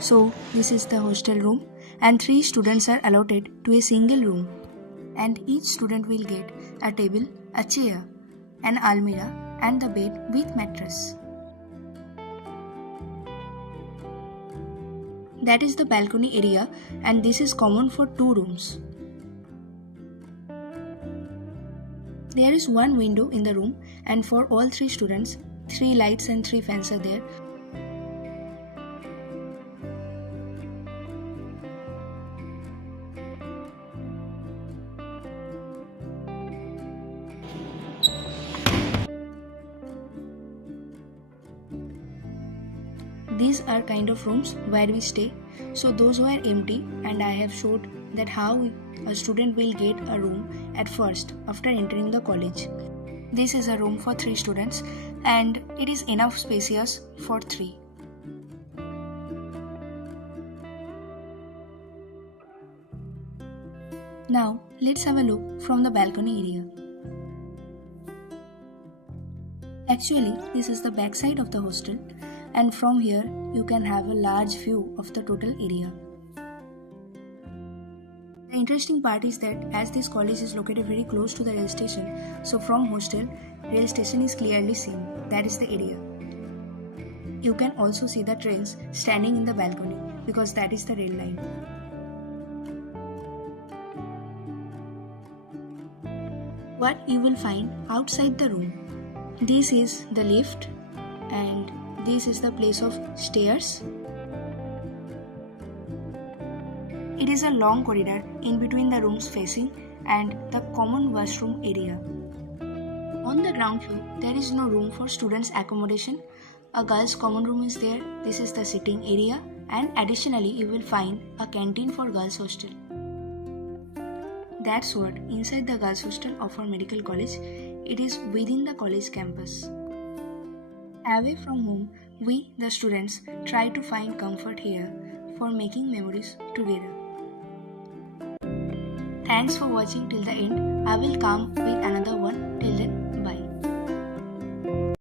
So this is the hostel room and 3 students are allotted to a single room, and each student will get a table, a chair, an almirah and the bed with mattress. That is the balcony area, and this is common for 2 rooms. There is 1 window in the room, and for all 3 students, 3 lights and 3 fans are there. These are kind of rooms where we stay. So those who are empty, and I have showed that how a student will get a room at first after entering the college. This is a room for 3 students and it is enough spacious for 3. Now let's have a look from the balcony area. Actually, this is the back side of the hostel, and from here you can have a large view of the total area. The interesting part is that as this college is located very close to the rail station, so from hostel, rail station is clearly seen. That is the area. You can also see the trains standing in the balcony because that is the rail line. What you will find outside the room. This is the lift, and this is the place of stairs. It is a long corridor in between the rooms facing and the common washroom area. On the ground floor, there is no room for students' accommodation. A girls' common room is there. This is the sitting area, and additionally you will find a canteen for girls' hostel. That's what inside the girls' hostel of our medical college. It is within the college campus. Away from home, we, the students, try to find comfort here for making memories together. Thanks for watching till the end. I will come with another one. Till then,